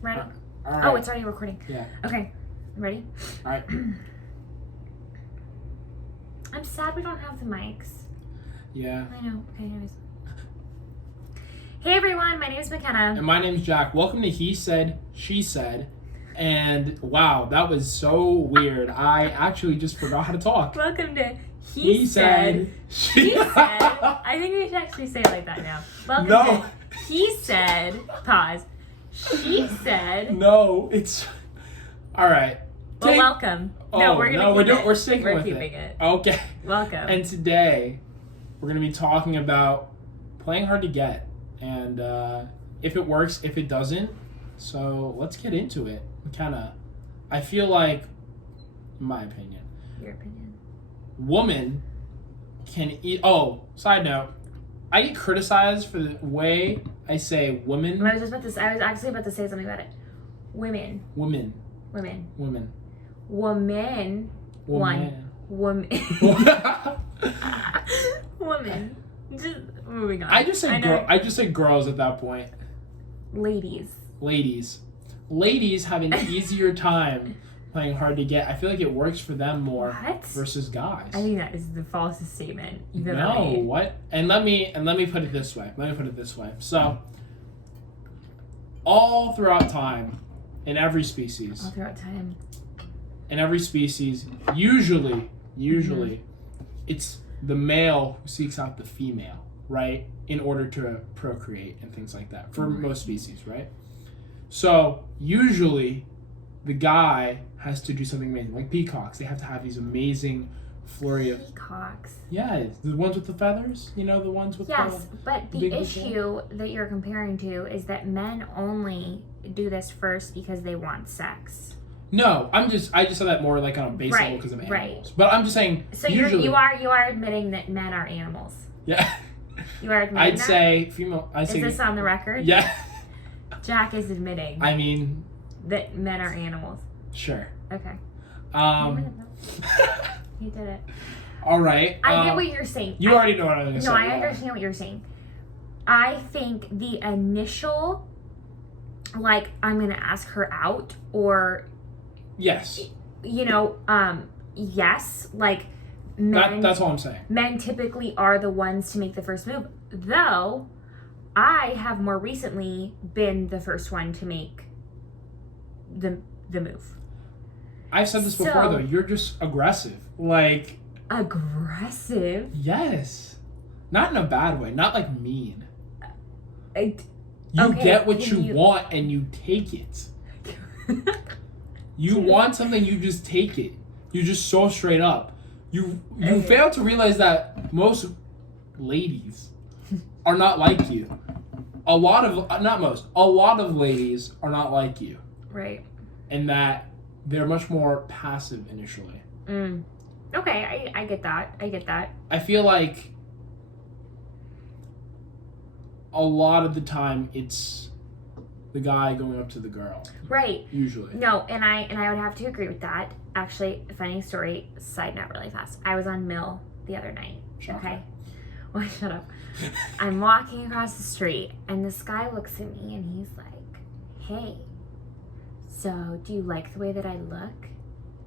Ready? All right. Oh, it's already recording. Yeah. Okay. Ready? All right. I'm sad we don't have the mics. Yeah. I know. Okay, anyways. Hey everyone, my name is McKenna. And my name's Jack. Welcome to He Said, She Said. And wow, that was so weird. I actually just forgot how to talk. Welcome to He Said, She Said. I think we should actually say it like that now. Welcome to He Said, pause. She said. No, it's all right. Well, welcome. No, we're gonna keep it. We're sticking We're with keeping it. Okay. Welcome. And today we're gonna be talking about playing hard to get, and if it works, if it doesn't. So let's get into it. McKenna, I feel like, in my opinion, Your opinion. woman can eat. Oh, side note, I get criticized for the way I say women. I was actually about to say something about it. Women. Women. Women. Women. Woman. Woman. Woman. Woman. Just moving on. I just say girls at that point. Ladies. Ladies have an easier time playing hard to get. I feel like it works for them more versus guys. I think that is the falsest statement you've ever No, made. what? And let me put it this way. So, all throughout time, in every species, usually, it's the male who seeks out the female, right? In order to procreate and things like that. For most species, right? So, usually, the guy has to do something amazing. Like peacocks, they have to have these amazing flurry of... Peacocks? Yeah, the ones with the feathers. You know, the ones with but the issue that you're comparing to is that men only do this first because they want sex. No, I just said that more like on a base level because of animals. Right. But I'm just saying. So usually, you are admitting that men are animals. Yeah. You are admitting I'd say female. Is this on the record? Yeah. Jack is admitting. I mean. That men are animals. Sure. Okay. You did it. All right. I get what you're saying. You already know what I'm going to say. No, I understand what you're saying. I think the initial, like, I'm going to ask her out, or... Yes. You know, yes, like, men... That's all I'm saying. Men typically are the ones to make the first move, though I have more recently been the first one to make the move. I've said this before, though. You're just aggressive. Like... Aggressive? Yes. Not in a bad way. Not like mean. You okay, get what you want and you take it. You want something, you just take it. You just so straight up. You fail to realize that most ladies are not like you. A lot of ladies are not like you. Right. And that they're much more passive initially. Okay, I get that. I feel like a lot of the time it's the guy going up to the girl. Right. Usually. No, and I would have to agree with that. Actually, funny story, side note really fast. I was on Mill the other night. Okay? Well, shut up. I'm walking across the street and this guy looks at me and he's like, "Hey, so do you like the way that I look?"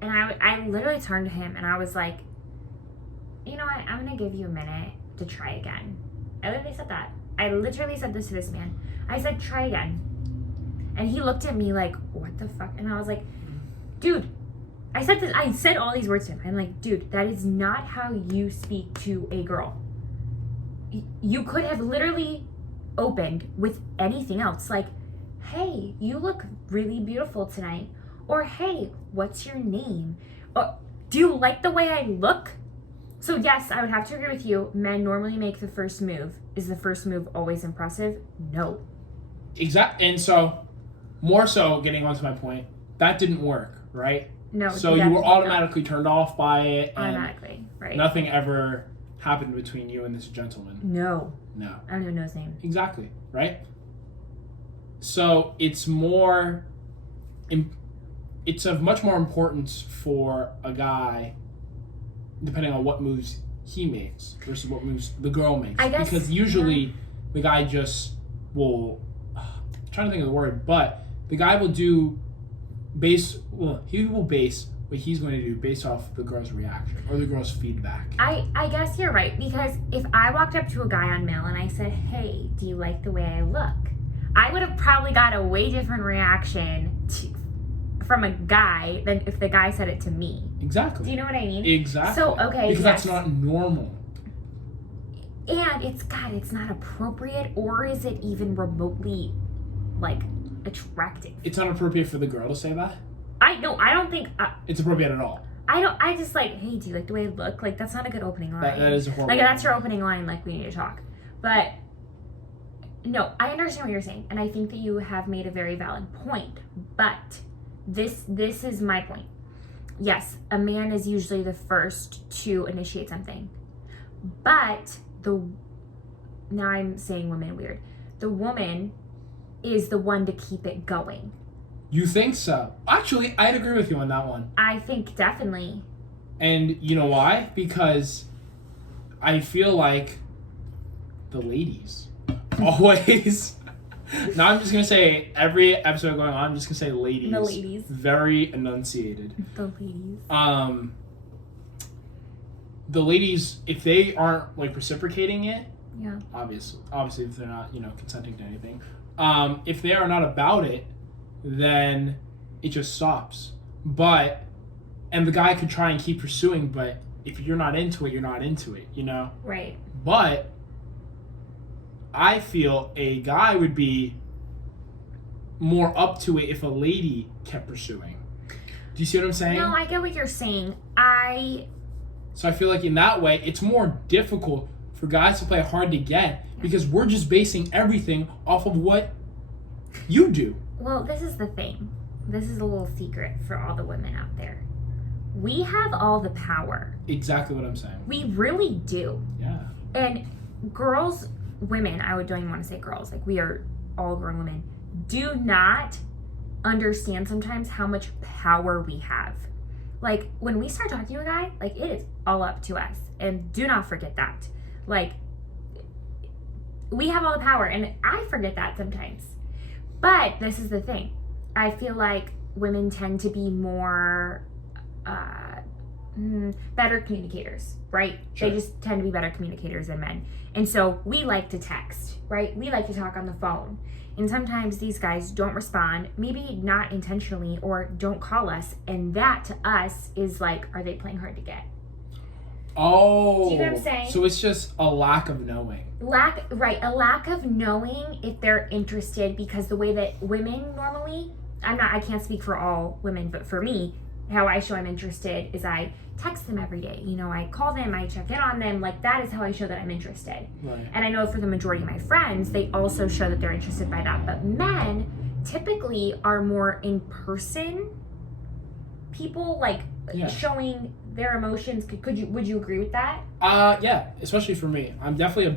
And I literally turned to him and I was like, "You know what? I'm going to give you a minute to try again." I literally said that. I literally said this to this man. I said, "Try again." And he looked at me like, "What the fuck?" And I was like, "Dude," I said all these words to him. I'm like, "Dude, that is not how you speak to a girl. You could have literally opened with anything else. Like, 'Hey, you look really beautiful tonight.' Or, 'Hey, what's your name?' Or, 'Do you like the way I look?'" So yes, I would have to agree with you. Men normally make the first move. Is the first move always impressive? No. Exactly. And so, more so, getting onto my point, that didn't work, right? No. So you were automatically turned off by it. And automatically, right. Nothing ever happened between you and this gentleman. No. I don't even know his name. Exactly, right? So it's more... It's of much more importance for a guy, depending on what moves he makes versus what moves the girl makes. I guess, because usually the guy just will... I'm trying to think of the word, but the guy will he will base what he's going to do based off the girl's reaction or the girl's feedback. I guess you're right, because if I walked up to a guy on Mill and I said, hey, do you like the way I look? I would have probably got a way different reaction from a guy than if the guy said it to me. Exactly. Do you know what I mean? Exactly. So, okay. Because that's not normal. And it's not appropriate, or is it even remotely, like, attractive? It's not appropriate for the girl to say that? I don't think... it's appropriate at all. I just like, hey, do you like the way I look? Like, that's not a good opening line. That is a horrible... Like, that's your opening line, like, we need to talk. But, no, I understand what you're saying, and I think that you have made a very valid point. But this is my point. Yes, a man is usually the first to initiate something. But now I'm saying women weird. The woman is the one to keep it going. You think so? Actually, I'd agree with you on that one. I think definitely. And you know why? Because I feel like the ladies always... Now I'm just going to say, every episode going on, I'm just going to say ladies. The ladies. Very enunciated. The ladies. The ladies, if they aren't, like, reciprocating it, yeah, obviously if they're not, consenting to anything, if they are not about it, then it just stops. And the guy could try and keep pursuing, but if you're not into it, you're not into it, Right. But I feel a guy would be more up to it if a lady kept pursuing. Do you see what I'm saying? No, I get what you're saying. So I feel like in that way, it's more difficult for guys to play hard to get because we're just basing everything off of what you do. Well, this is the thing. This is a little secret for all the women out there. We have all the power. Exactly what I'm saying. We really do. Yeah. And women, I don't even want to say girls, like we are all grown women, do not understand sometimes how much power we have. Like, when we start talking to a guy, like, it is all up to us. And do not forget that. Like, we have all the power, and I forget that sometimes. But this is the thing. I feel like women tend to be more better communicators, right? Sure. They just tend to be better communicators than men. And so we like to text, right? We like to talk on the phone. And sometimes these guys don't respond, maybe not intentionally, or don't call us. And that to us is like, are they playing hard to get? Oh. Do you know what I'm saying? So it's just a lack of knowing. A lack of knowing if they're interested, because the way that women normally, I can't speak for all women, but for me, how I show I'm interested is I text them every day. I call them, I check in on them. Like, that is how I show that I'm interested. Right. And I know for the majority of my friends, they also show that they're interested by that. But men typically are more in-person people, like showing their emotions. Would you agree with that? Yeah, especially for me. I'm definitely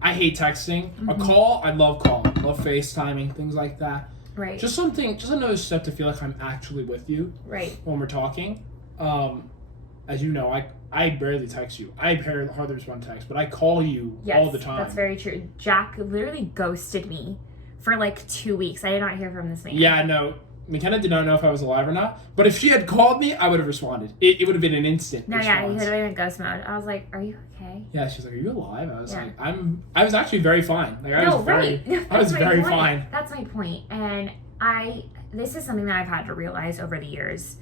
I hate texting. Mm-hmm. A call, I love calling. Love FaceTiming, things like that. Right. Just another step to feel like I'm actually with you. Right. When we're talking. As you know, I barely text you. I hardly respond to text, but I call you all the time. That's very true. Jack literally ghosted me for like 2 weeks. I did not hear from this man. Yeah, no. McKenna did not know if I was alive or not. But if she had called me, I would have responded. It would have been an instant response. Yeah, he would have been in ghost mode. I was like, are you okay? Yeah, she's like, are you alive? I was like, I was actually very fine. Like, I was very fine. That's my point. And this is something that I've had to realize over the years,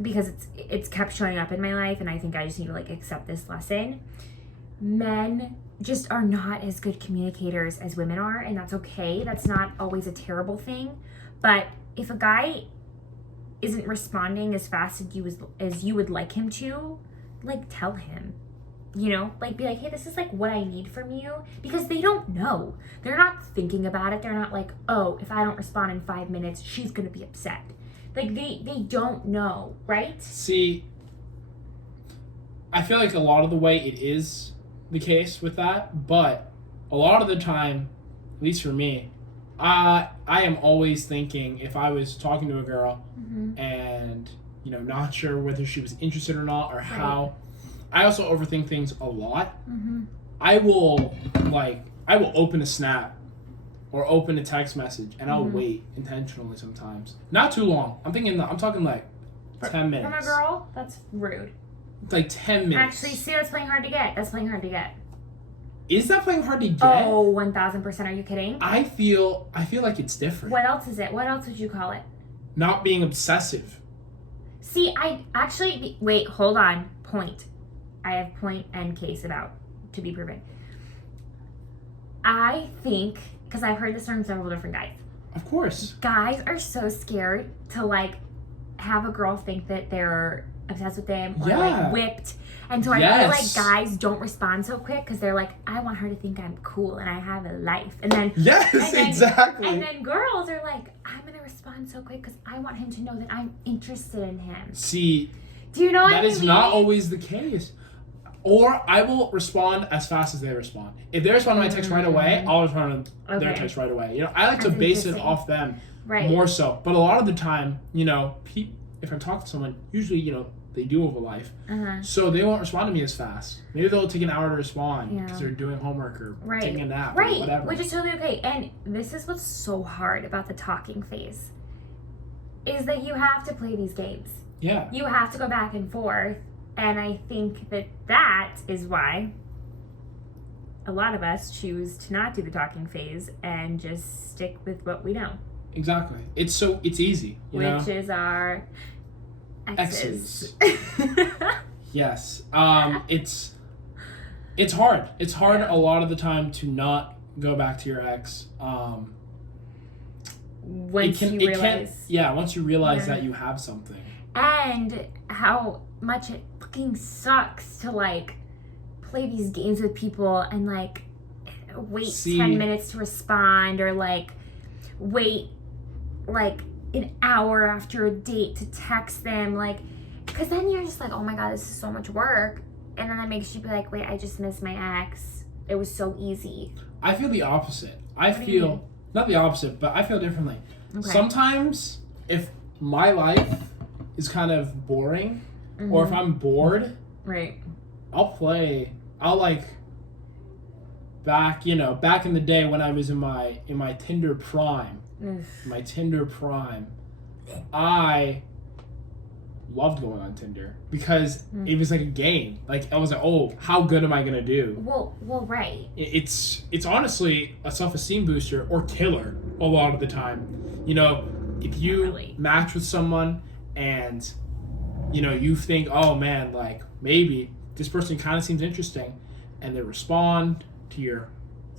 because it's kept showing up in my life, and I think I just need to like accept this lesson. Men just are not as good communicators as women are, and that's okay. That's not always a terrible thing. But if a guy isn't responding as fast as you would like him to, like, tell him. Like, be like, hey, this is like what I need from you, because they don't know. They're not thinking about it. They're not like, oh, if I don't respond in 5 minutes, she's gonna be upset. Like, they don't know, right? See, I feel like a lot of the way it is the case with that, but a lot of the time, at least for me, I am always thinking, if I was talking to a girl and, not sure whether she was interested or not, or how. I also overthink things a lot. Mm-hmm. I will open a snap or open a text message, and I'll wait intentionally sometimes. Not too long. I'm talking like 10 minutes. From a girl? That's rude. Like 10 minutes. Actually, see, that's playing hard to get. That's playing hard to get. Is that playing hard to get? Oh, 1,000%. Are you kidding? I feel like it's different. What else is it? What else would you call it? Not being obsessive. See, I actually... Wait, hold on. Point. I have point and case about to be proven. I think, because I've heard this from several different guys. Of course. Guys are so scared to, like, have a girl think that they're obsessed with them or, like, whipped. And so I feel like guys don't respond so quick because they're like, I want her to think I'm cool and I have a life. And then... exactly. And then girls are like, I'm going to respond so quick because I want him to know that I'm interested in him. See... Do you know what I mean? That is not always the case. Or I will respond as fast as they respond. If they respond to my text right away, I'll respond to their text right away. You know, I like to base it off them more so. But a lot of the time, you know, if I'm talking to someone, usually, you know, they do have a life. So they won't respond to me as fast. Maybe they'll take an hour to respond because they're doing homework or taking a nap or whatever. Which is totally okay. And this is what's so hard about the talking phase is that you have to play these games. Yeah. You have to go back and forth. And I think that is why a lot of us choose to not do the talking phase and just stick with what we know. Exactly. It's easy. Which is our exes. Yes. It's hard. It's hard a lot of the time to not go back to your ex. Once you realize that you have something. And how much it fucking sucks to, like, play these games with people and, like, wait 10 minutes to respond or, like, wait, like, an hour after a date to text them, like, because then you're just like, oh my god, this is so much work. And then that makes you be like, wait, I just missed my ex. It was so easy. I feel the opposite. Not the opposite, but I feel differently. Okay. Sometimes if my life is kind of boring, or if I'm bored, I'll like back in the day when I was in my Tinder prime. I loved going on Tinder because it was like a game. Like I was like, oh, how good am I gonna do? Well, right. It's honestly a self-esteem booster or killer a lot of the time. You know, if you match with someone and you think, oh man, like maybe this person kind of seems interesting, and they respond to your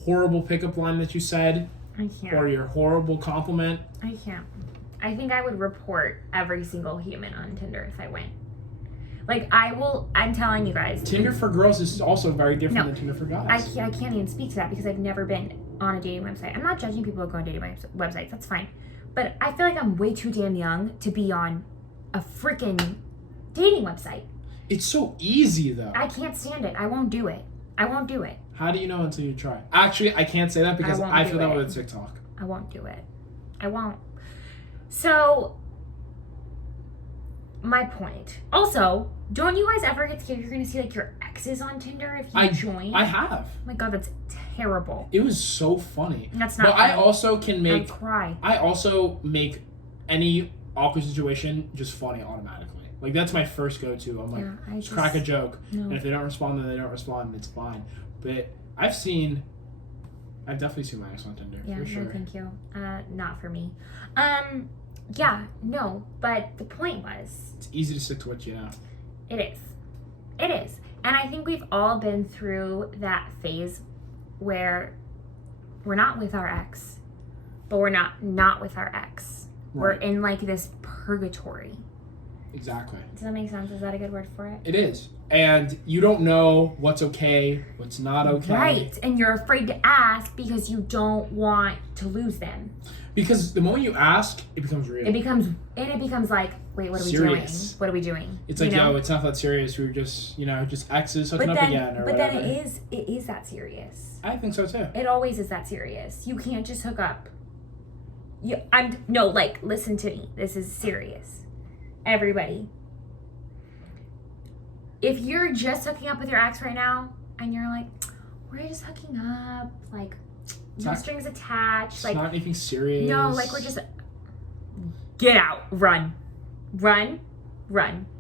horrible pickup line that you said, or your horrible compliment. I can't. I think I would report every single human on Tinder if I went. Like, I'm telling you guys. Tinder for girls is also very different than Tinder for guys. I can't even speak to that because I've never been on a dating website. I'm not judging people who go on dating websites. That's fine. But I feel like I'm way too damn young to be on a freaking dating website. It's so easy, though. I can't stand it. I won't do it. How do you know until you try? Actually, I can't say that because I feel that way with TikTok. I won't do it. I won't. So, my point. Also, don't you guys ever get scared you're going to see, like, your exes on Tinder if you join? I have. Oh my god, that's terrible. It was so funny. That's not funny. I also can make... cry. I also make any awkward situation just funny automatically. Like, that's my first go-to. I'm like, just crack a joke. No. And if they don't respond, then they don't respond, and it's fine. But I've definitely seen my ex on Tinder, for sure. No, thank you. Not for me. But the point was... It's easy to stick to what you know. It is. And I think we've all been through that phase where we're not with our ex, but we're not with our ex. Right. We're in, like, this purgatory. Exactly. Does that make sense? Is that a good word for it? It is. And you don't know what's okay, what's not okay. Right. And you're afraid to ask because you don't want to lose them. Because the moment you ask, it becomes real. It becomes like, wait, what are we doing? What are we doing? It's like, yo, it's not that serious. We were just exes hooking up again or whatever. But then it is that serious. I think so too. It always is that serious. You can't just hook up. Listen to me. This is serious. Everybody. If you're just hooking up with your ex right now and you're like, we're just hooking up, like, No strings attached. It's like not anything serious. No, like we're just get out, run,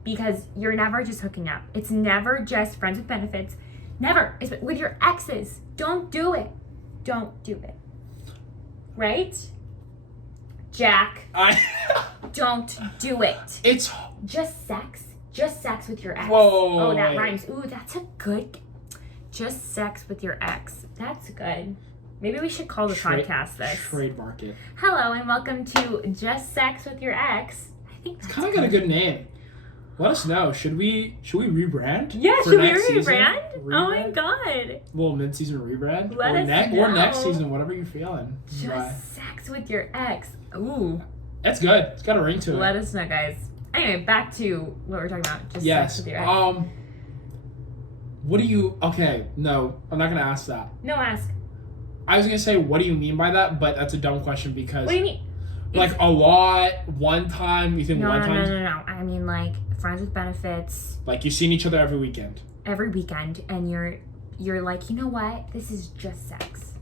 because you're never just hooking up. It's never just friends with benefits. Never. It's with your exes. Don't do it. Don't do it. Right? Jack. Don't do it. It's just sex. Just sex with your ex. Whoa. Oh, that rhymes. Ooh, that's a good. Just sex with your ex. That's good. Maybe we should call the podcast this. Trademark it. Hello and welcome to Just Sex with Your Ex. I think it's kind of got a good name. Let us know. Should we rebrand? Yeah, should we rebrand? Oh my god. A little mid-season rebrand. Let us know. Or next season, whatever you're feeling. Just sex with your ex. Ooh. That's good. It's got a ring to it. Let us know, guys. Anyway, back to what we're talking about. Just sex with your ex. What do you... Okay, no. I'm not going to ask that. No, ask. I was going to say, what do you mean by that? But that's a dumb question because... What do you mean? Like a lot, one time, you think one time? No. I mean, like, friends with benefits. Like, you've seen each other every weekend. Every weekend, and you're like, you know what? This is just sex.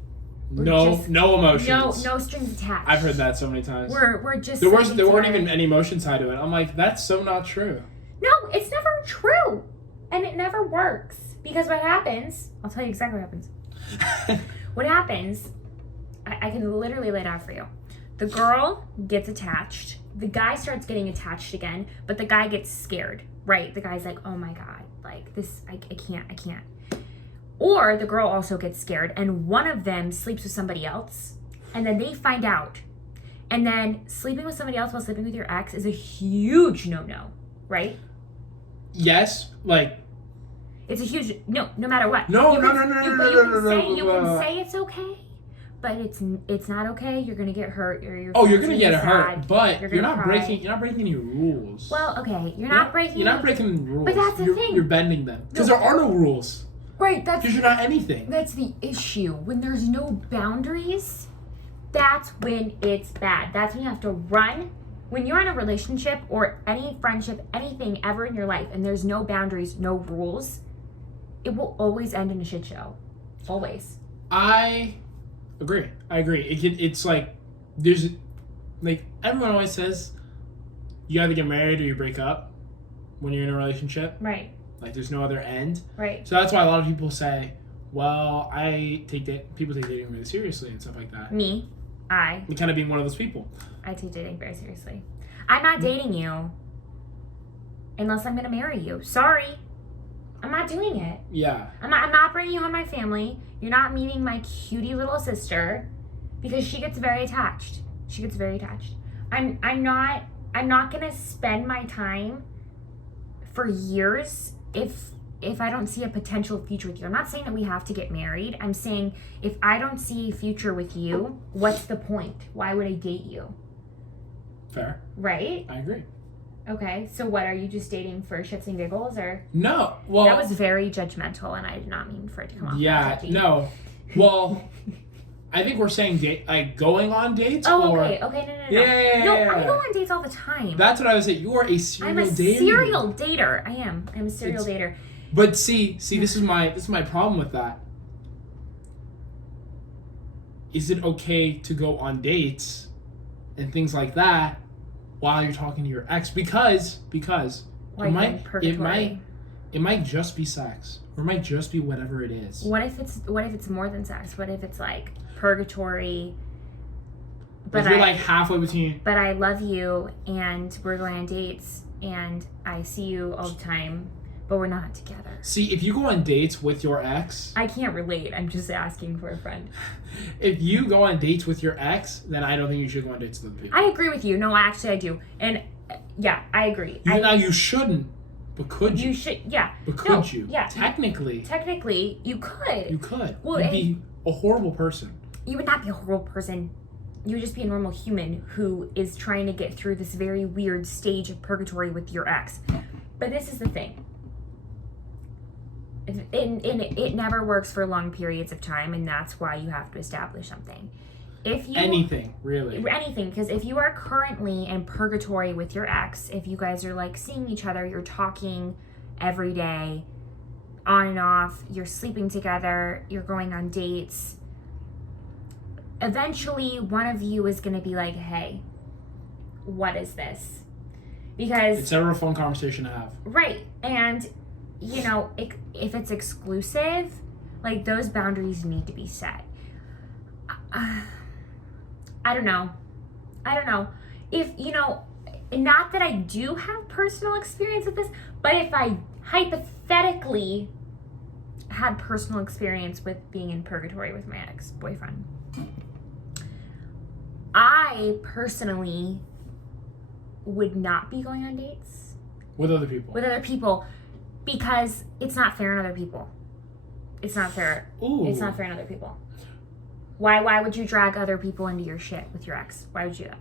No emotions. No strings attached. I've heard that so many times. We're just... There weren't even any emotion tied to it. I'm like, that's so not true. No, it's never true. And it never works. Because what happens... I'll tell you exactly what happens. What happens... I can literally lay it out for you. The girl gets attached. The guy starts getting attached again, but the guy gets scared, right? The guy's like, oh my God, like this, I can't. Or the girl also gets scared and one of them sleeps with somebody else and then they find out. And then sleeping with somebody else while sleeping with your ex is a huge no-no, right? Yes, like... It's a huge, no matter what. No. You can say it's okay. But it's not okay. You're gonna get hurt. You're gonna get hurt. But you're not breaking any rules. Well, okay, you're not breaking rules. But that's the thing. You're bending them because there are no rules. Right. That's because you're not anything. That's the issue. When there's no boundaries, that's when it's bad. That's when you have to run. When you're in a relationship or any friendship, anything ever in your life, and there's no boundaries, no rules, it will always end in a shit show. Always. I agree. It's like there's like everyone always says you either get married or you break up when you're in a relationship. Right. Like there's no other end. Right. So that's why a lot of people say, well, people take dating really seriously and stuff like that. Me. You kind of being one of those people. I take dating very seriously. I'm not dating you unless I'm going to marry you. Sorry. I'm not doing it. Yeah. I'm not bringing you on my family. You're not meeting my cutie little sister because she gets very attached. I'm not going to spend my time for years if I don't see a potential future with you. I'm not saying that we have to get married. I'm saying if I don't see a future with you, what's the point? Why would I date you? Fair. Right? I agree. Okay, so what, are you just dating for shits and giggles, or? No, well... That was very judgmental, and I did not mean for it to come off. Yeah, no. Well, I think we're saying going on dates, okay, no. Yeah. No, I go on dates all the time. That's what I was saying. You are a serial dater. I'm a serial dater. I am. I'm a serial dater. But see, this is my problem with that. Is it okay to go on dates and things like that while you're talking to your ex? Because like it might just be sex, or it might just be whatever it is. What if it's more than sex? What if it's like purgatory? But you're like halfway between. But I love you, and we're going on dates, and I see you all the time, but we're not together. See, if you go on dates with your ex... I can't relate. I'm just asking for a friend. If you go on dates with your ex, then I don't think you should go on dates with other people. I agree with you. No, actually I do. And yeah, I agree. Now you shouldn't, but could you? You should, yeah. But could you? Yeah. Technically, you could. You could. Well, you'd be a horrible person. You would not be a horrible person. You would just be a normal human who is trying to get through this very weird stage of purgatory with your ex. But this is the thing. It never works for long periods of time, and that's why you have to establish something. Anything, because if you are currently in purgatory with your ex, if you guys are like seeing each other, you're talking every day, on and off, you're sleeping together, you're going on dates, eventually one of you is going to be like, hey, what is this? Because it's never a fun conversation to have. Right. And, you know, if it's exclusive, like, those boundaries need to be set. I don't know. If, you know, not that I do have personal experience with this, but if I hypothetically had personal experience with being in purgatory with my ex-boyfriend, I personally would not be going on dates with other people because it's not fair on other people. It's not fair. Ooh. It's not fair on other people. Why would you drag other people into your shit with your ex? Why would you do that?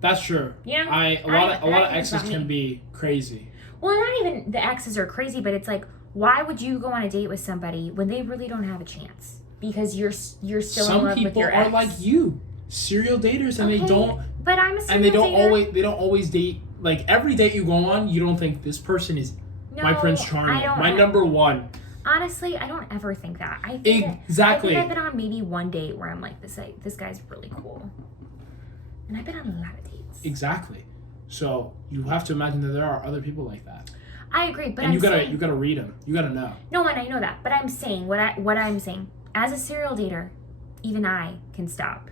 That's true. You know? A lot of exes can be crazy. Well, not even the exes are crazy, but it's like, why would you go on a date with somebody when they really don't have a chance? Because you're still in love with your ex. Some people are like you, serial daters, and they don't. But I'm a serial and they don't dater. They don't always date. Like, every date you go on, you don't think this person is my Prince Charming, my number one. Honestly, I don't ever think that. I think exactly. I've been on maybe one date where I'm like, this guy's really cool, and I've been on a lot of dates. Exactly. So you have to imagine that there are other people like that. I agree, but you gotta read them. You gotta know. No, and I know that, but I'm saying what I'm saying. As a serial dater, even I can stop.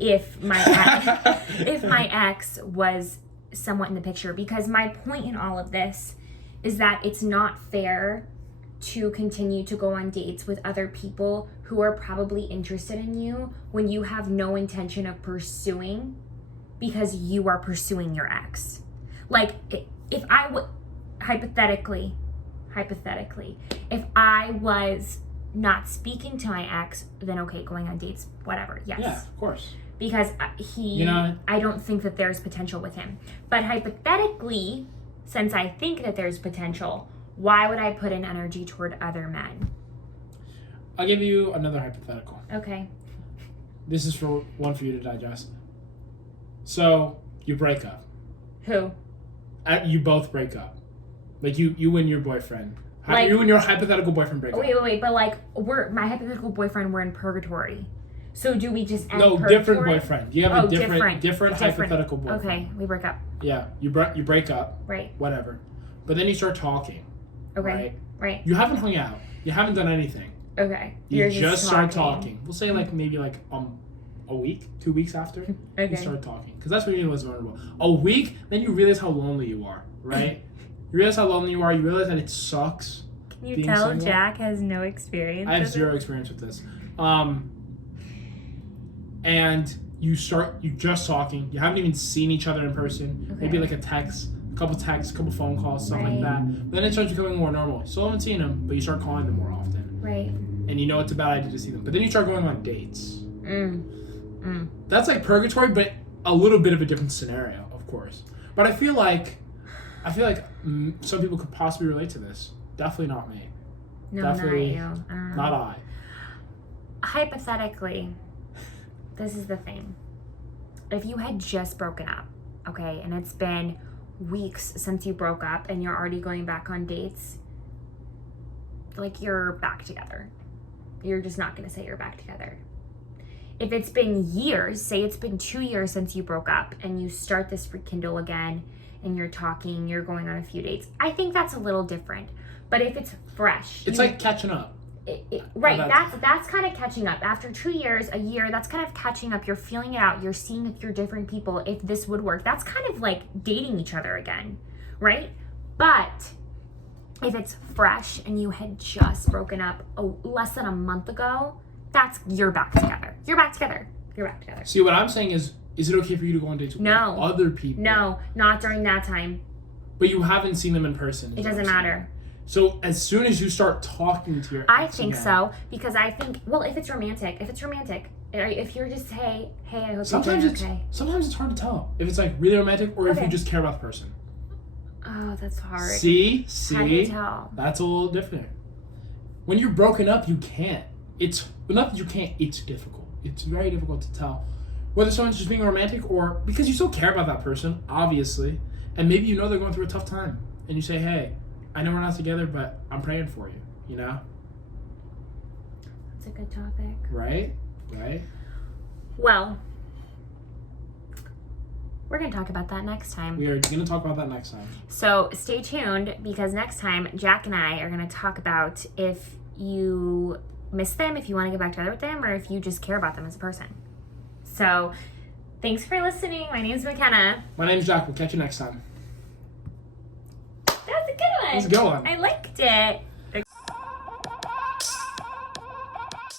If my ex was somewhat in the picture, because my point in all of this is that it's not fair to continue to go on dates with other people who are probably interested in you when you have no intention of pursuing, because you are pursuing your ex. Like, if I would, hypothetically, if I was not speaking to my ex, then okay, going on dates, whatever, yes. Yeah, of course. Because I don't think that there's potential with him. But hypothetically, since I think that there's potential, why would I put in energy toward other men? I'll give you another hypothetical. Okay. This is for you to digest. So, you break up. Who? You both break up. Like, you and your boyfriend. Like, you and your hypothetical boyfriend break up. Wait. But, like, my hypothetical boyfriend, we're in purgatory. So do we just end No, purgatory? different boyfriend. You have a different a hypothetical boyfriend. Okay, we break up. Yeah, you break up. Right. Whatever. But then you start talking. Okay. Right. You haven't hung out. You haven't done anything. Okay. You just start talking. We'll say maybe a week, 2 weeks after. Okay. You start talking. Because that's when you're most vulnerable. A week, then you realize how lonely you are, right? You realize how lonely you are. You realize that it sucks. Can you tell single. Jack has no experience? I have zero experience with this. And you just talking. You haven't even seen each other in person. Okay. Maybe like a couple phone calls, stuff like that. Then it starts becoming more normal. You still haven't seen them, but you start calling them more often. Right. And you know it's a bad idea to see them. But then you start going on dates. That's like purgatory, but a little bit of a different scenario, of course. But I feel like some people could possibly relate to this. Definitely not me. No, definitely not you. Not I. Hypothetically, this is the thing. If you had just broken up, okay, and it's been weeks since you broke up and you're already going back on dates, like, you're back together. You're just not going to say you're back together. If it's been years, say it's been 2 years since you broke up and you start this rekindle again and you're talking, you're going on a few dates, I think that's a little different. But if it's fresh, it's like catching up. Right, that's kind of catching up. After 2 years, a year, that's kind of catching up. You're feeling it out. You're seeing if you're different people, if this would work. That's kind of like dating each other again, right? But if it's fresh and you had just broken up less than a month ago, you're back together. You're back together. See, what I'm saying is it okay for you to go on dates with other people? No, not during that time. But you haven't seen them in person. It doesn't matter. So as soon as you start talking to your ex I think so, because I think, well, if it's romantic, if you're just, hey, I hope you're doing okay. Sometimes it's hard to tell if it's like really romantic or if you just care about the person. Oh, that's hard. See? How do you tell? That's a little different. When you're broken up, you can't. It's not that you can't, it's difficult. It's very difficult to tell whether someone's just being romantic or because you still care about that person, obviously, and maybe you know they're going through a tough time, and you say, hey, I know we're not together, but I'm praying for you, you know? That's a good topic. Right? Well, we're going to talk about that next time. We are going to talk about that next time. So stay tuned, because next time Jack and I are going to talk about if you miss them, if you want to get back together with them, or if you just care about them as a person. So thanks for listening. My name's McKenna. My name's Jack. We'll catch you next time. That was a good one. That was a good one. I liked it.